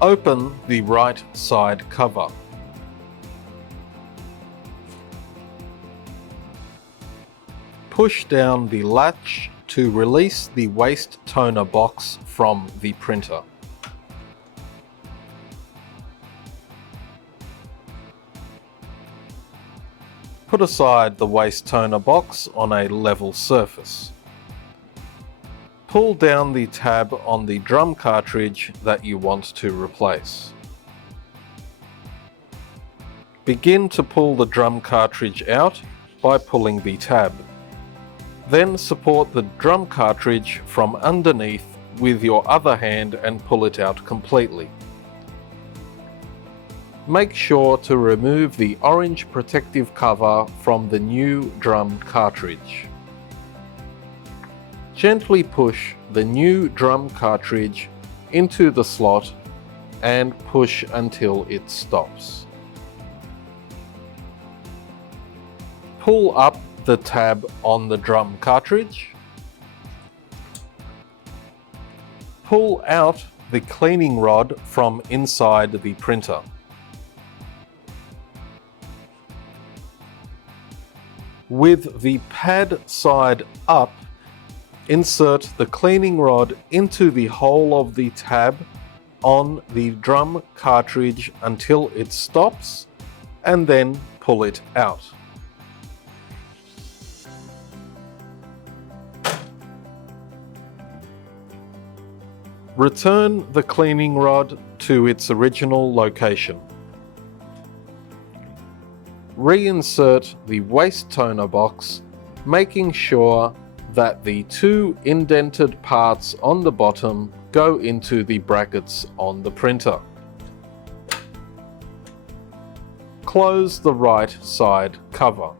Open the right side cover. Push down the latch to release the waste toner box from the printer. Put aside the waste toner box on a level surface. Pull down the tab on the drum cartridge that you want to replace. Begin to pull the drum cartridge out by pulling the tab. Then support the drum cartridge from underneath with your other hand and pull it out completely. Make sure to remove the orange protective cover from the new drum cartridge. Gently push the new drum cartridge into the slot and push until it stops. Pull up the tab on the drum cartridge. Pull out the cleaning rod from inside the printer. With the pad side up, insert the cleaning rod into the hole of the tab on the drum cartridge until it stops, and then pull it out. Return the cleaning rod to its original location. Reinsert the waste toner box, making sure that the two indented parts on the bottom go into the brackets on the printer. Close the right side cover.